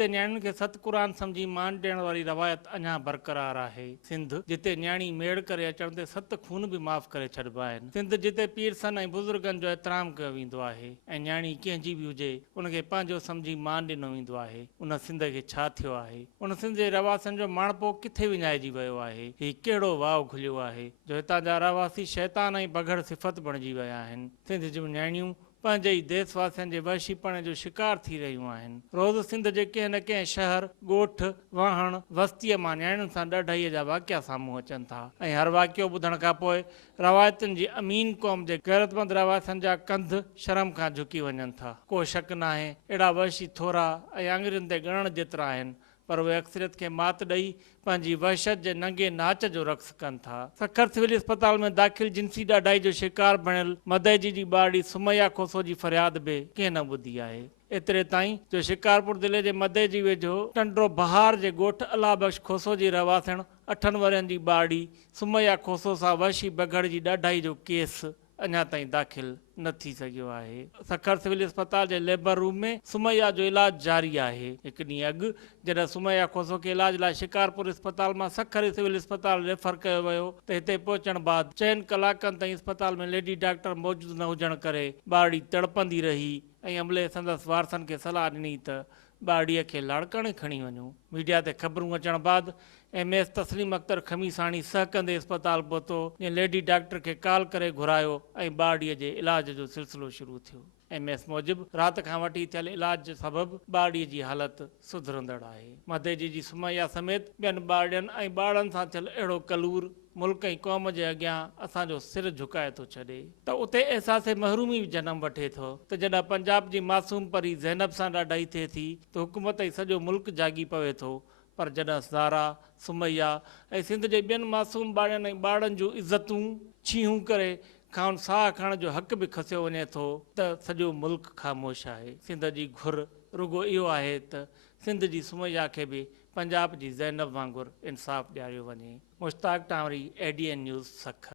जिते न्याणियुनि खे सत क़ुरान सम्झी मान ॾियण वारी रवायत अञा बरक़रार आहे। सिंध जिते न्याणी मेड़ करे अचण ते 7 खून बि माफ़ करे छॾिबा आहिनि। सिंध जिते पीर सन ऐं बुज़ुर्गनि जो एतिराम कयो वेंदो आहे ऐं न्याणी कंहिंजी बि हुजे उनखे पंहिंजो सम्झी मान ॾिनो वेंदो आहे। उन सिंध खे छा थियो आहे? उन सिंध जे रवासनि जो माणपो किथे विञाइजी वियो आहे? ही कहिड़ो वाव खुलियो आहे जो हितां जा रवासी शैतान ऐं बघड़ सिफ़त बणिजी विया आहिनि? सिंध जूं न्याणियूं पंहिंजे ई देशवासियुनि जे वहशीपणे जो शिकार थी रहियूं आहिनि। रोज़ सिंध जे कंहिं न कंहिं शहर, ॻोठ, वहण, बस्तीअ मां न्याणियुनि सां ॾाढाईअ जा वाक़िया साम्हूं अचनि था ऐं हर वाक़ियो ॿुधण खां पोइ रवायतुनि जी अमीन क़ौम जे गैरतमंद रवासनि जा कंध शर्म खां झुकी वञनि था। को शक न आहे अहिड़ा वहशी थोरा ऐं आङुरियुनि ते ॻणण जेतिरा आहिनि, पर उहे अक्सरियत खे मात ॾेई पंहिंजी वहशत जे नंगे नाच जो रक़्स कनि था। सखर सिविल अस्पताल में दाख़िल जिनसी ॾाढाई जो शिकार बणियल मदइजी जी ॿारड़ी सुमैया खोसो जी फरियाद बि कंहिं न ॿुधी आहे। एतिरे ताईं जो शिकारपुर ज़िले जे मदइजी वेझो टंडो बहार जे ॻोठ अला बख़्श खोसो जी रवासण 8 वरनि जी ॿारड़ी सुमैया खोसो सां वहशी बघड़ जी ॾाढाई जो केस अञा ताईं दाख़िल न थी सघियो आहे। सखर सिविल अस्पताल जे लेबर रूम में सुमैया जो इलाज जारी आहे। हिकु ॾींहुं अॻु जॾहिं सुमैया खोसो खे इलाज लाइ शिकारपुर अस्पताल मां सखर सिविल अस्पताल रेफर कयो वियो त हिते पहुचण बाद चइनि कलाकनि ताईं अस्पताल में लेडी डॉक्टर मौजूदु न हुजण करे ॿारड़ी तड़पंदी रही ऐं अमले संदसि वारसनि खे सलाह ॾिनी त ॿारड़ीअ खे लाड़काणे खणी वञो। मीडिया ते ख़बरूं अचण बाद MS तस्लीम अख्तर खमीसाणी सहकंदे अस्पताल पहुतो ऐं लेडी डॉक्टर खे कॉल करे घुरायो ऐं ॿारड़ीअ जे इलाज जो सिलसिलो शुरू थियो। MS मूजिबि राति खां वठी थियल इलाज जे सबबि ॿारड़ीअ जी हालति सुधरंदड़ आहे। मदइजी जी सुमैया समेत ॿियनि ॿारड़ियुनि ऐं ॿारनि सां थियल अहिड़ो कलूर मुल्क ऐं क़ौम जे अॻियां असांजो सिर झुकाए थो छॾे त उते अहसासे महरूमी जनम वठे थो त जॾहिं पंजाब जी मासूम परी ज़ैनब सां ॾाढाई थिए थी त हुकूमत ई सॼो मुल्क जागी पवे थो, पर जॾहिं ज़ारा, सुमैया ऐं सिंध जे ॿियनि मासूम ॿारनि ऐं ॿारनि जूं इज़तूं छीहूं करे खाउन साह खणण जो हक़ बि खसियो वञे थो त सॼो मुल्क ख़ामोश आहे। सिंध जी घुर रुगो इहो आहे त सिंध जी सुमैया खे बि पंजाब जी ज़ैनब वांगुरु इंसाफ़ ॾियारियो वञे। Mushtaq Tanwari, ADN news, Sukkur.